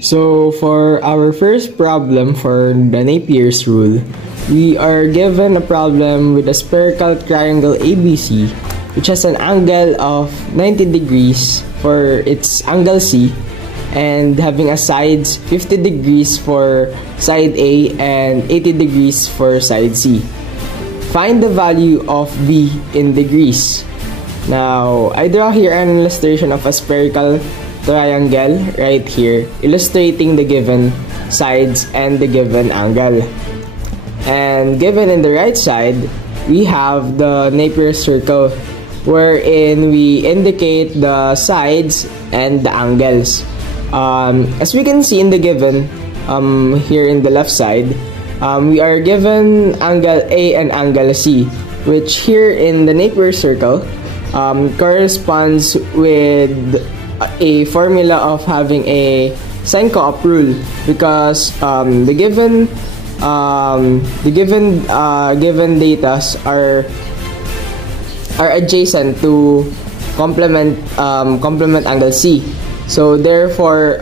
So for our first problem for the Napier's rule, we are given a problem with a spherical triangle ABC which has an angle of 90 degrees for its angle C and having a sides 50 degrees for side A and 80 degrees for side C. Find the value of B in degrees. Now, I draw here an illustration of a spherical triangle right here, illustrating the given sides and the given angle. And given in the right side, we have the Napier circle, wherein we indicate the sides and the angles. As we can see in the given, here in the left side, we are given angle A and angle C, which here in the Napier circle corresponds with a formula of having a sine co-op rule, because the given datas are adjacent to complement angle C. So therefore,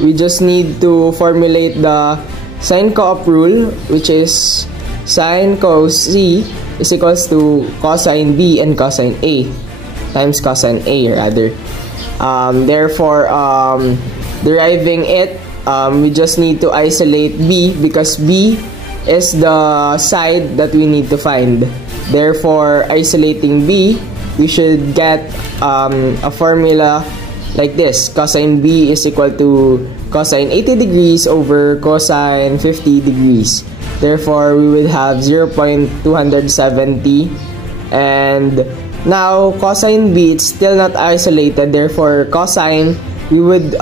we just need to formulate the sine co-op rule, which is sine cos C is equals to cosine B and cosine A times cosine A rather. Therefore, deriving it, we just need to isolate B because B is the side that we need to find. Therefore, isolating B, we should get a formula like this. Cosine B is equal to cosine 80 degrees over cosine 50 degrees. Therefore, we will have 0.270, and now cosine B, it's still not isolated. Therefore, cosine, we would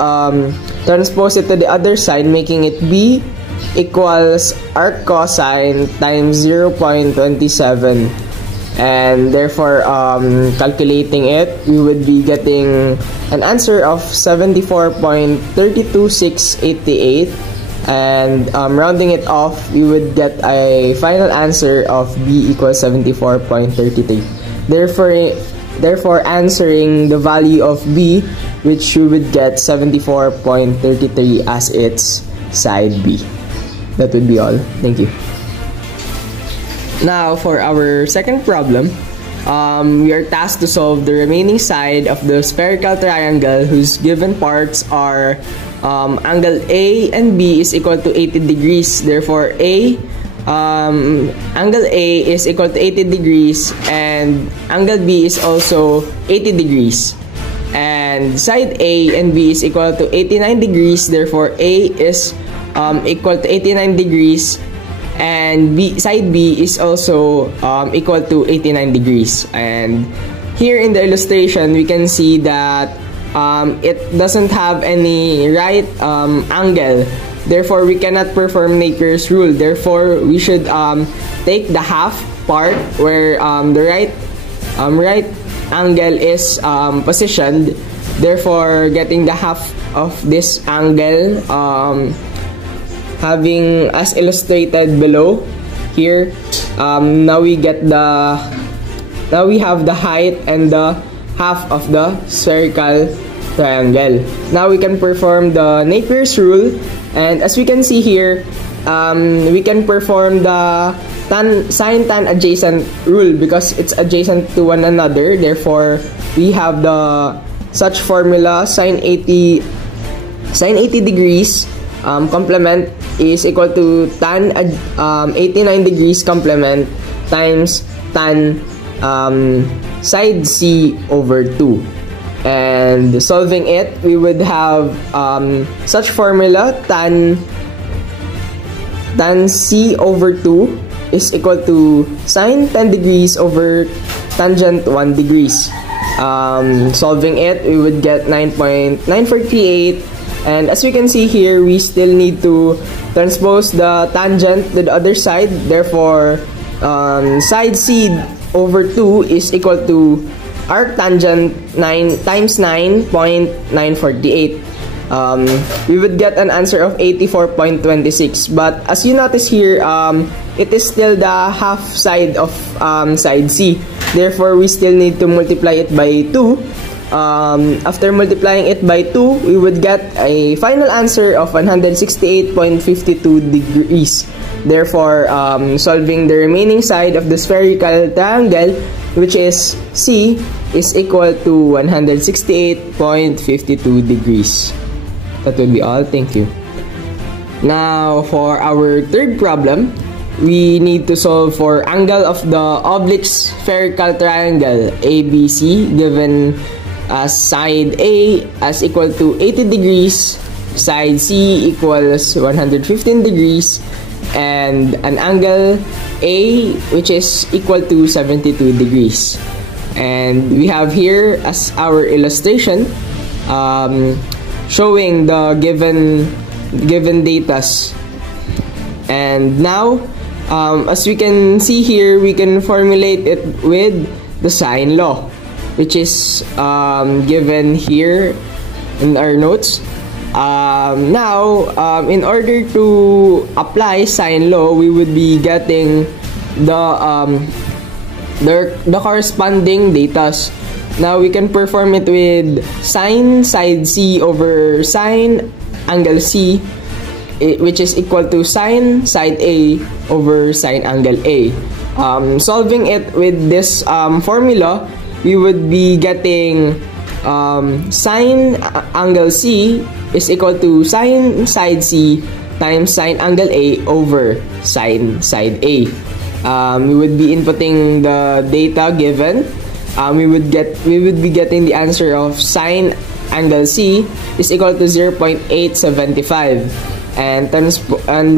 transpose it to the other side, making it B equals arc cosine times 0.27. And therefore, calculating it, we would be getting an answer of 74.32688, and rounding it off, we would get a final answer of B equals 74.33. Therefore, answering the value of B, which we would get 74.33 as its side B. That would be all. Thank you. Now, for our second problem, we are tasked to solve the remaining side of the spherical triangle whose given parts are angle A and B is equal to 80 degrees. Therefore, angle A is equal to 80 degrees and angle B is also 80 degrees. And side A and B is equal to 89 degrees. Therefore, A is equal to 89 degrees. And side B is also equal to 89 degrees. And here in the illustration, we can see that it doesn't have any right angle. Therefore, we cannot perform Napier's rule. Therefore, we should take the half part where the right angle is positioned. Therefore, getting the half of this angle, having as illustrated below here, now we have the height and the half of the spherical triangle. Now we can perform the Napier's rule, and as we can see here, we can perform the sine tan adjacent rule because it's adjacent to one another. Therefore, we have the such formula: sine 80 degrees complement is equal to tan 89 degrees complement times tan side C over 2. And solving it, we would have such formula: tan C over 2 is equal to sine 10 degrees over tangent 1 degrees. Solving it, we would get 9.948. And as we can see here, we still need to transpose the tangent to the other side. Therefore, side C over 2 is equal to arc tangent 9 times 9.948. We would get an answer of 84.26. But as you notice here, it is still the half side of side C. Therefore, we still need to multiply it by 2 after multiplying it by 2, we would get a final answer of 168.52 degrees. Therefore, solving the remaining side of the spherical triangle, which is C, is equal to 168.52 degrees. That would be all. Thank you. Now, for our third problem, we need to solve for angle of the oblique spherical triangle ABC, given as side A as equal to 80 degrees, side C equals 115 degrees, and an angle A which is equal to 72 degrees. And we have here as our illustration showing the given datas. And now, as we can see here, we can formulate it with the sine law, which is given here in our notes. Now, in order to apply sine law, we would be getting the corresponding datas. Now, we can perform it with sine side C over sine angle C, which is equal to sine side A over sine angle A. Solving it with this formula, we would be getting sine angle C is equal to sine side C times sine angle A over sine side A. We would be inputting the data given. We would be getting the answer of sine angle C is equal to 0.875, and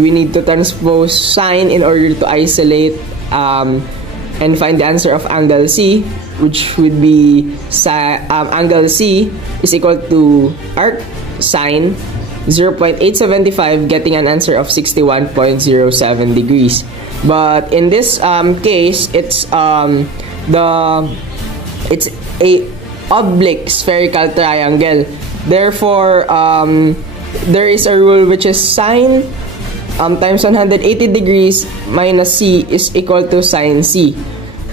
we need to transpose sine in order to isolate and find the answer of angle C, which would be angle C is equal to arc sine 0.875, getting an answer of 61.07 degrees. But in this case, it's a oblique spherical triangle. Therefore, there is a rule which is sine times 180 degrees minus C is equal to sine C.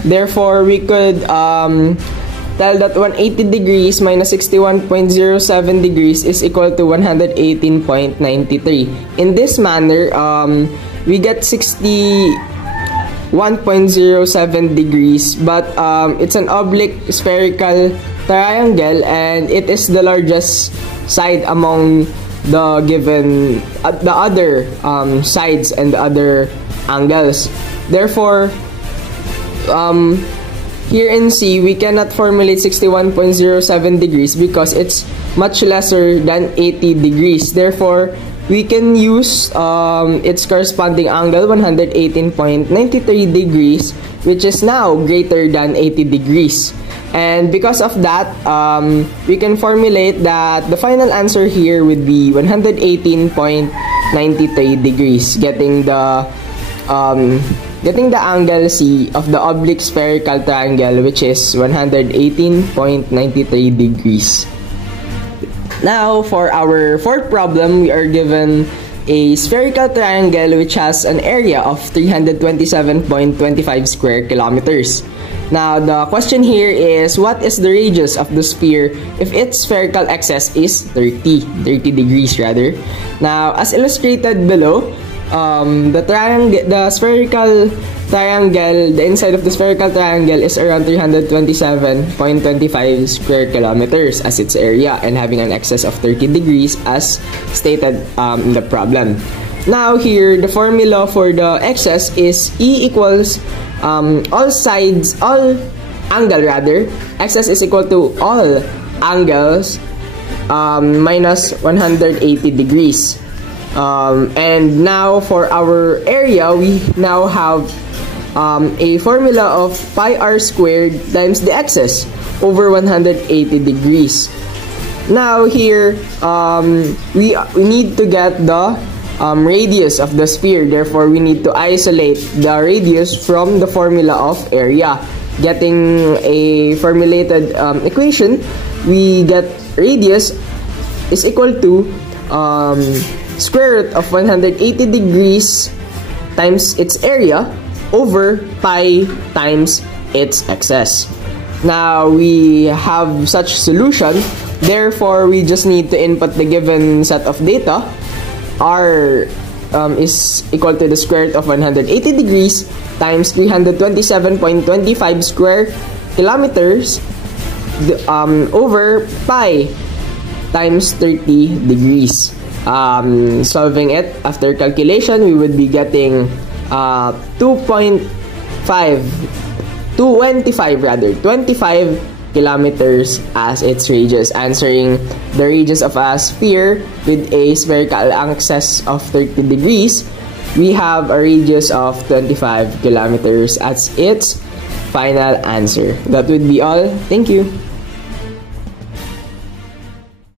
Therefore, we could tell that 180 degrees minus 61.07 degrees is equal to 118.93. In this manner, we get 61.07 degrees, but it's an oblique spherical triangle, and it is the largest side among the given the other sides and the other angles. Therefore, here in C, we cannot formulate 61.07 degrees because it's much lesser than 80 degrees. Therefore, we can use its corresponding angle, 118.93 degrees, which is now greater than 80 degrees. And because of that, we can formulate that the final answer here would be 118.93 degrees, getting the angle C of the oblique spherical triangle, which is 118.93 degrees. Now, for our fourth problem, we are given a spherical triangle which has an area of 327.25 square kilometers. Now, the question here is, what is the radius of the sphere if its spherical axis is 30 degrees rather? Now, as illustrated below, the spherical triangle, the inside of the spherical triangle is around 327.25 square kilometers as its area, and having an axis of 30 degrees as stated in the problem. Now here, the formula for the axis is E equals all angle rather, axis is equal to all angles minus 180 degrees. And now for our area, we now have a formula of pi r squared times the axis over 180 degrees. Now here, we need to get the radius of the sphere. Therefore, we need to isolate the radius from the formula of area. Getting a formulated equation, we get radius is equal to square root of 180 degrees times its area over pi times its axis. Now we have such solution. Therefore, we just need to input the given set of data. R is equal to the square root of 180 degrees times 327.25 square kilometers over pi times 30 degrees. Solving it after calculation, we would be getting 25 kilometers as its radius, answering the radius of a sphere with a spherical axis of 30 degrees. We have a radius of 25 kilometers as its final answer. That would be all. Thank you.